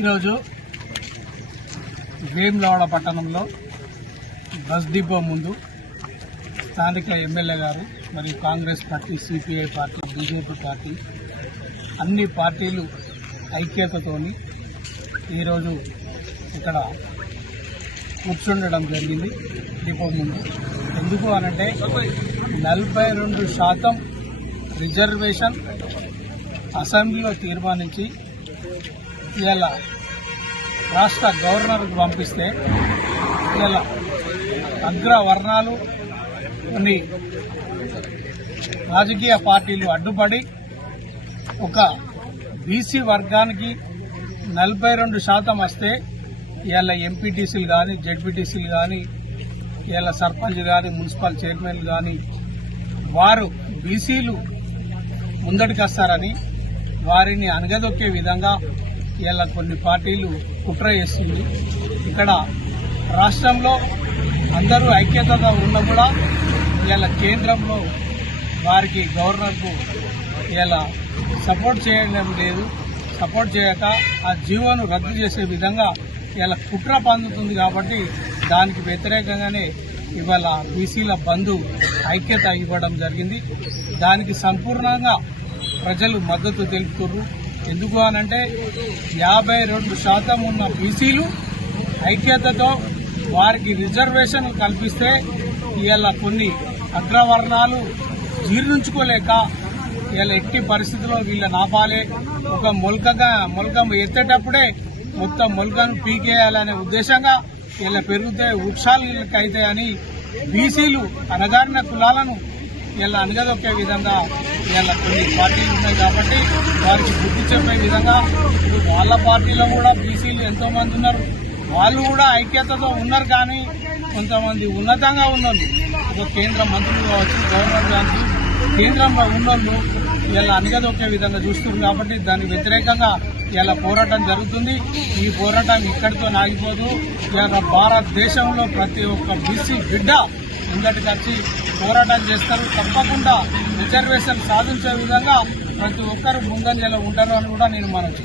ఈరోజు వేములవాడ పట్టణంలో bus depot ముందు స్థానిక ఎమ్మెల్యే గారు మరియు Congress party, CPI party, BJP party అన్ని పార్టీలు ఐక్యతతోని ఈరోజు ఇక్కడ కూర్చుండడం జరిగింది డిపో ముందు. ఎందుకు అనంటే 42% రిజర్వేషన్ అసెంబ్లీలో తీర్మానించి ఇలా రాష్ట్ర గవర్నర్కు పంపిస్తే ఇలా అగ్రవర్ణాలు కొన్ని రాజకీయ పార్టీలు అడ్డుపడి ఒక బీసీ వర్గానికి 42% వస్తే ఇలా ఎంపీటీసీలు కానీ, జెడ్పీటీసీలు కానీ, ఇలా సర్పంచ్ కానీ, మున్సిపల్ చైర్మన్లు కానీ వారు బీసీలు ముందటికి వస్తారని వారిని అణగదొక్కే విధంగా ఇలా కొన్ని పార్టీలు కుట్ర చేస్తుంది. ఇక్కడ రాష్ట్రంలో అందరూ ఐక్యతగా ఉన్నా కూడా ఇలా కేంద్రంలో వారికి గవర్నర్కు ఇలా సపోర్ట్ చేయడం లేదు. సపోర్ట్ చేయక ఆ జీవోను రద్దు చేసే విధంగా ఇలా కుట్ర పొందుతుంది. కాబట్టి దానికి వ్యతిరేకంగానే ఇవాళ బీసీల బంధు ఐక్యత ఇవ్వడం జరిగింది. దానికి సంపూర్ణంగా ప్రజలు మద్దతు తెలుపుతున్నారు. ఎందుకు అనంటే 52% ఉన్న బీసీలు ఐక్యతతో వారికి రిజర్వేషన్ కల్పిస్తే ఇవాళ కొన్ని అగ్రవర్ణాలు జీర్ణించుకోలేక ఇలా ఎట్టి పరిస్థితుల్లో వీళ్ళ నాపాలే ఒక మొలకం ఎత్తేటప్పుడే మొత్తం మొలకను పీకేయాలనే ఉద్దేశంగా ఇలా పెరిగితే వృక్షాలు అవుతాయని బీసీలు అణగారిన కులాలను ఇలా అణగదొక్కే విధంగా ఇలా కొన్ని పార్టీలు ఉన్నాయి. కాబట్టి వారికి బుద్ధి చెప్పే విధంగా ఇప్పుడు వాళ్ళ పార్టీలో కూడా బీసీలు ఎంతో మంది ఉన్నారు. వాళ్ళు కూడా ఐక్యతతో ఉన్నారు. కానీ కొంతమంది ఉన్నతంగా ఉన్నోళ్ళు, ఒక కేంద్ర మంత్రులు కావచ్చు, గవర్నర్ కావచ్చు, కేంద్రంలో ఉన్నోళ్ళు ఇలా అణగదొక్కే విధంగా చూస్తున్నారు. కాబట్టి దానికి వ్యతిరేకంగా ఇలా పోరాటం జరుగుతుంది. ఈ పోరాటం ఇక్కడితో ఆగిపోదు. ఇలా భారతదేశంలో ప్రతి ఒక్క బీసీ బిడ్డ ముందటికి వచ్చి పోరాటం చేస్తారు. తప్పకుండా రిజర్వేషన్ సాధించే విధంగా ప్రతి ఒక్కరు ముందంజలో ఉంటారు అని కూడా నేను మనవి.